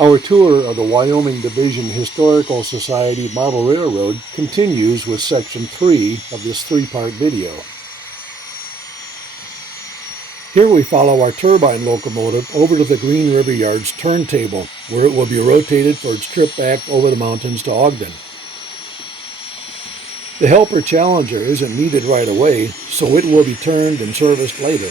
Our tour of the Wyoming Division Historical Society Model Railroad continues with section 3 of this 3-part video. Here we follow our turbine locomotive over to the Green River Yard's turntable, where it will be rotated for its trip back over the mountains to Ogden. The Helper Challenger isn't needed right away, so it will be turned and serviced later.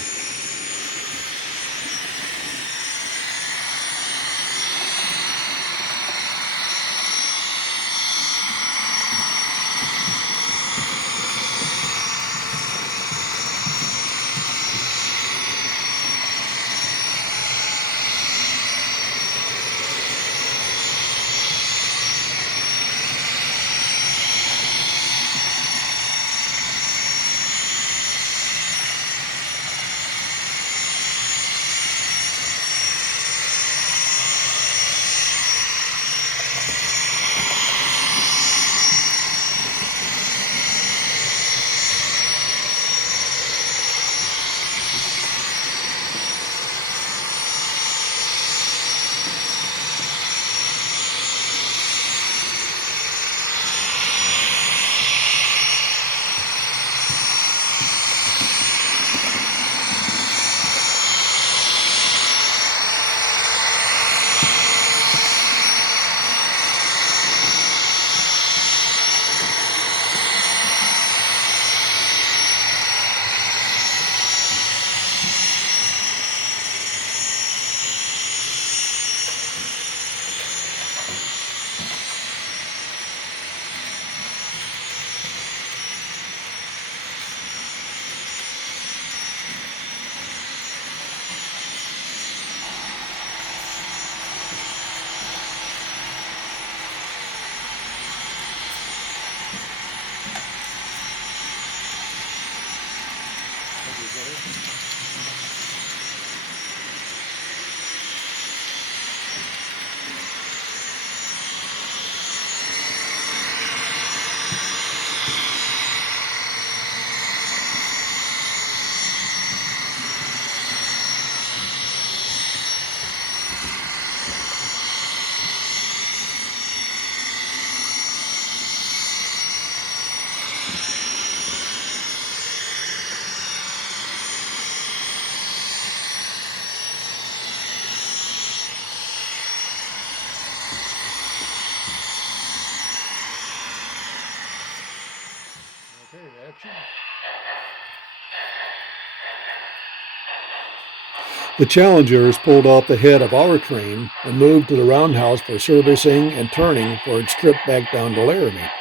The Challenger is pulled off the head of our train and moved to the roundhouse for servicing and turning for its trip back down to Laramie.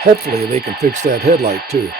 Hopefully they can fix that headlight too.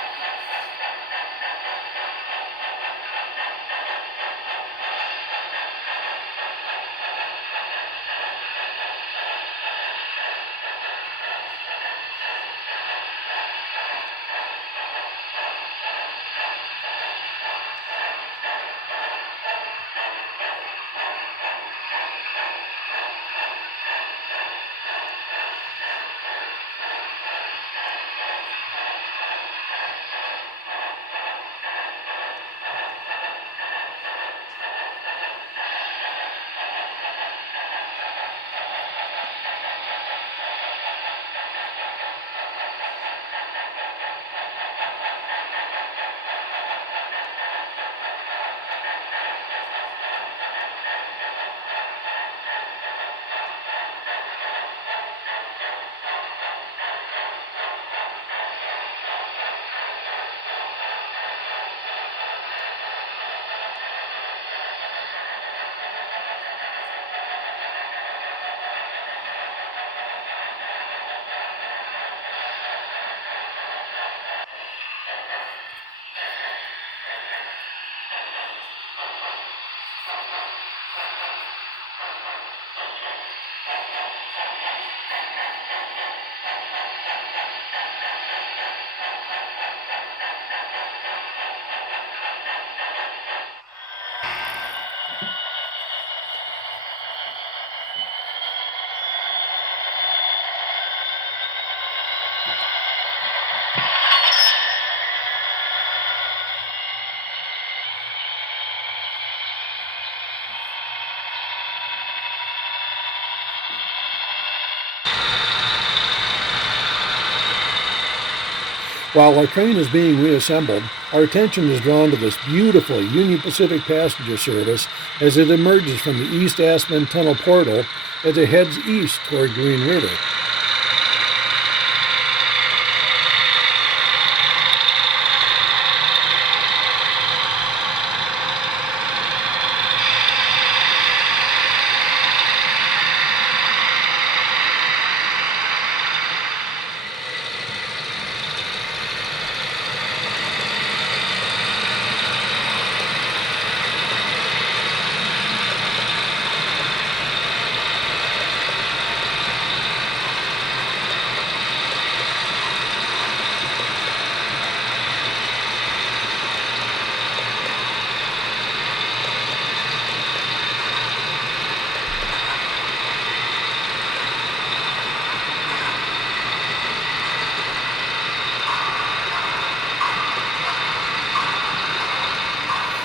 While our train is being reassembled, our attention is drawn to this beautiful Union Pacific passenger service as it emerges from the East Aspen Tunnel portal as it heads east toward Green River.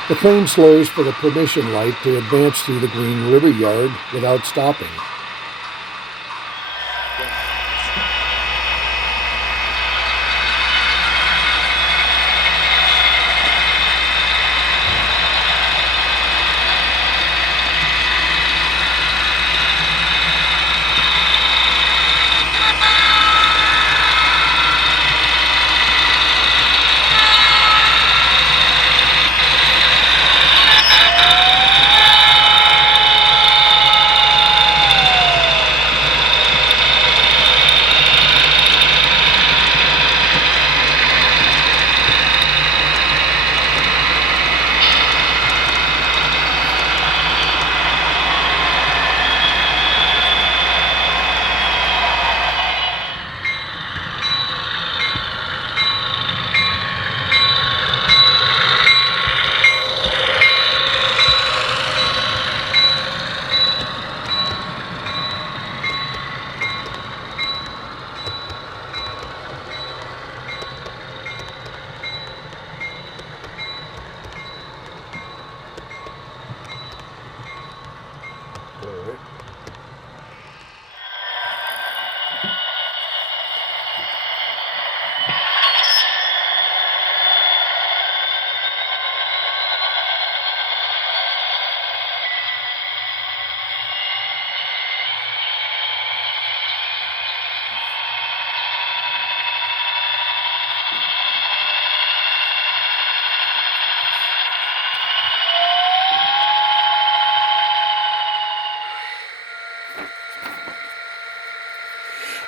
The train slows for the permission light to advance through the Green River yard without stopping.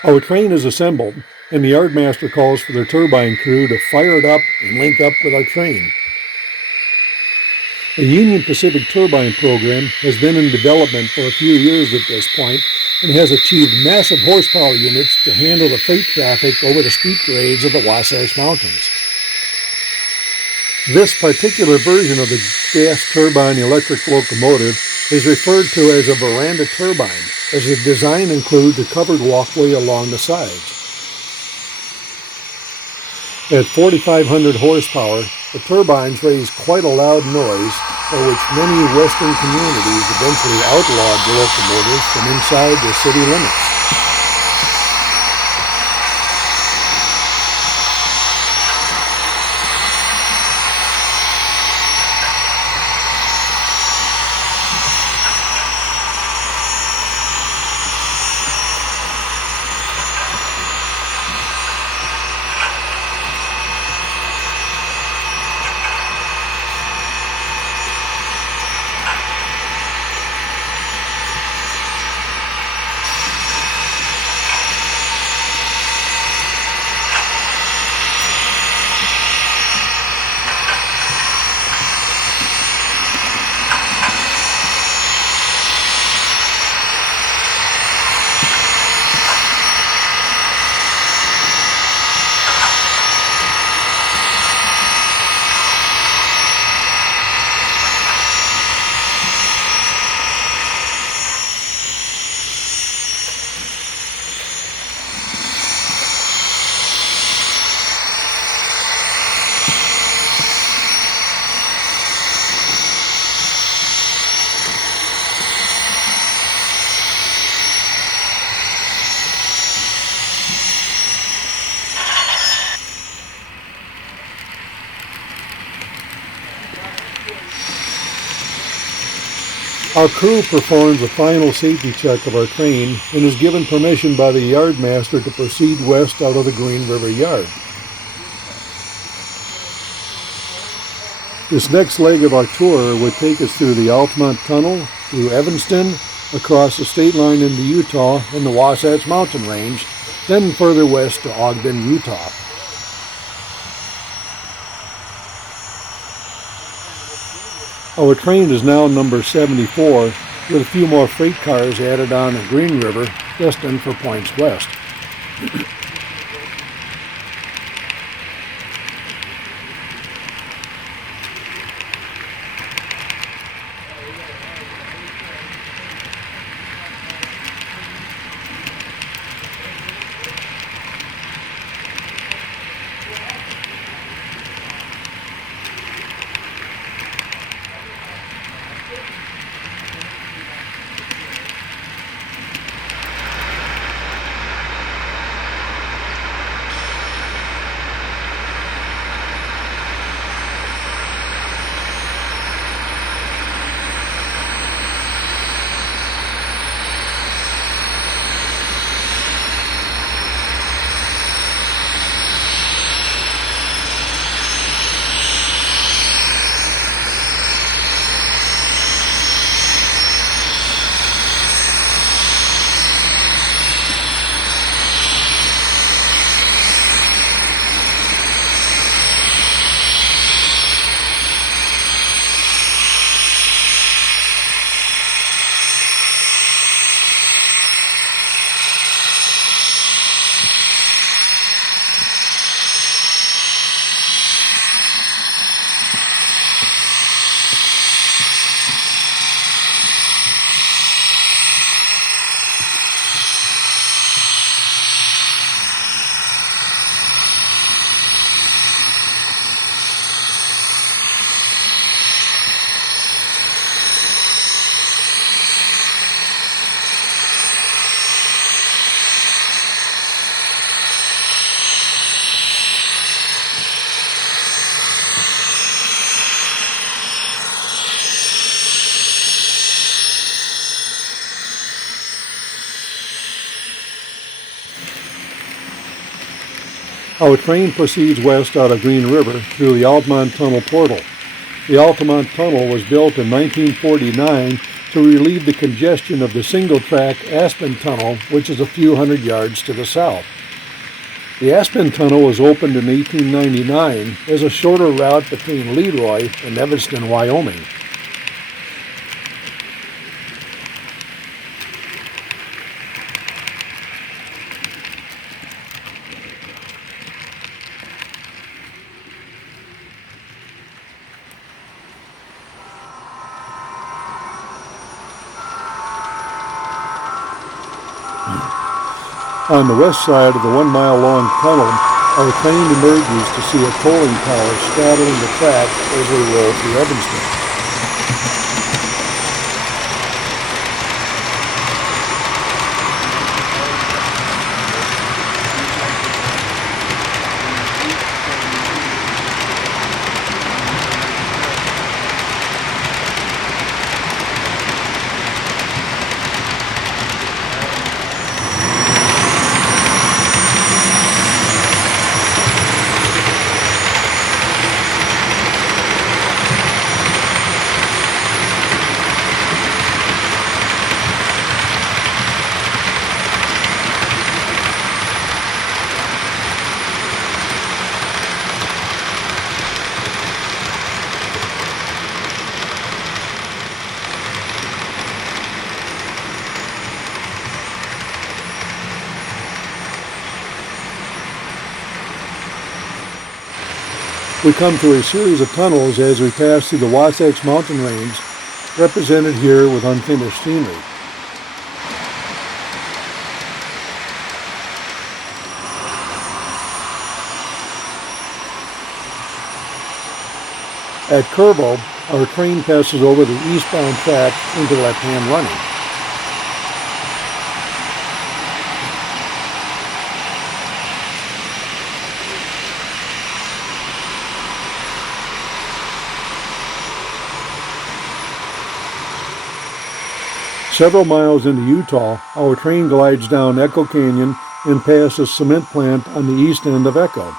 Our train is assembled, and the yardmaster calls for their turbine crew to fire it up and link up with our train. The Union Pacific turbine program has been in development for a few years at this point and has achieved massive horsepower units to handle the freight traffic over the steep grades of the Wasatch Mountains. This particular version of the gas turbine electric locomotive is referred to as a veranda turbine, as the design includes a covered walkway along the sides. At 4,500 horsepower, the turbines raise quite a loud noise, for which many western communities eventually outlawed the locomotives from inside the city limits. Our crew performs a final safety check of our train and is given permission by the yardmaster to proceed west out of the Green River Yard. This next leg of our tour would take us through the Altamont Tunnel, through Evanston, across the state line into Utah and the Wasatch Mountain Range, then further west to Ogden, Utah. Our train is now number 74, with a few more freight cars added on at Green River, destined for points west. Our train proceeds west out of Green River through the Altamont Tunnel portal. The Altamont Tunnel was built in 1949 to relieve the congestion of the single-track Aspen Tunnel, which is a few hundred yards to the south. The Aspen Tunnel was opened in 1899 as a shorter route between Leroy and Evanston, Wyoming. On the west side of the 1 mile long tunnel, our train emerges to see a tolling tower straddling the track as we roll through Evanston. We come to a series of tunnels as we pass through the Wasatch Mountain Range, represented here with unfinished scenery. At Kerbo, our train passes over the eastbound track into left-hand running. Several miles into Utah, our train glides down Echo Canyon and past a cement plant on the east end of Echo.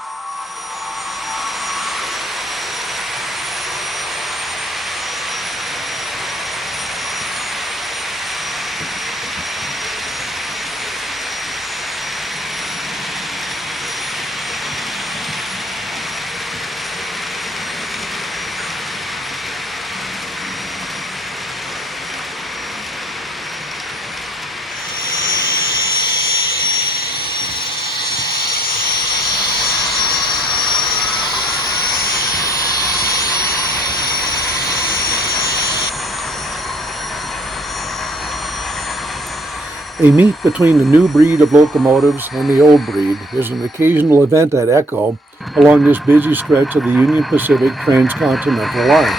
A meet between the new breed of locomotives and the old breed is an occasional event at Echo along this busy stretch of the Union Pacific transcontinental line.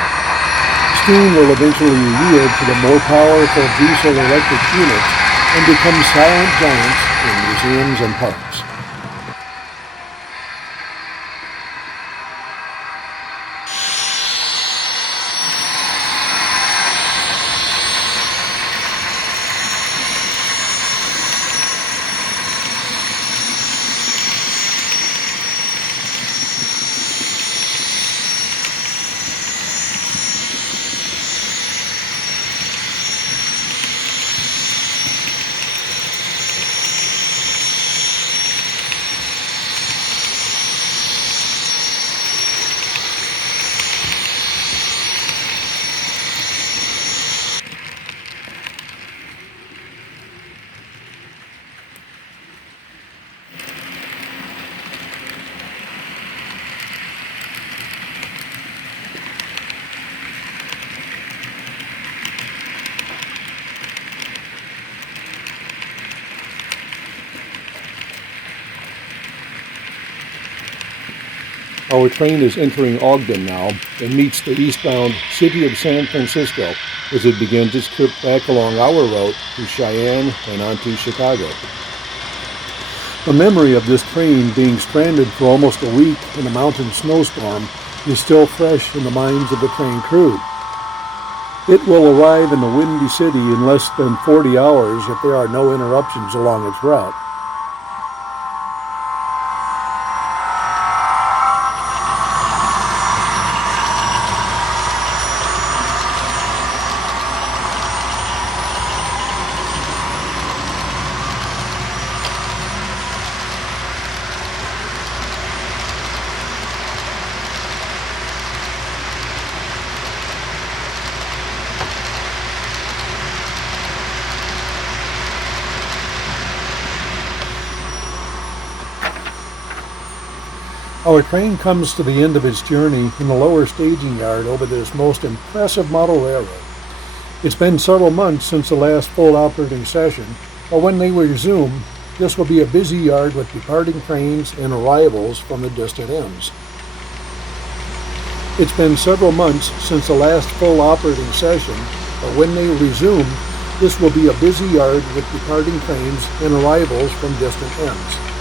Steam will eventually yield to the more powerful diesel-electric units and become silent giants in museums and parks. Our train is entering Ogden now and meets the eastbound city of San Francisco as it begins its trip back along our route to Cheyanne and on to Chicago. The memory of this train being stranded for almost a week in a mountain snowstorm is still fresh in the minds of the train crew. It will arrive in the windy city in less than 40 hours if there are no interruptions along its route. Our train comes to the end of its journey in the lower staging yard over this most impressive model railroad. It's been several months since the last full operating session, but when they resume, this will be a busy yard with departing trains and arrivals from the distant ends. It's been several months since the last full operating session, but when they resume, this will be a busy yard with departing trains and arrivals from distant ends.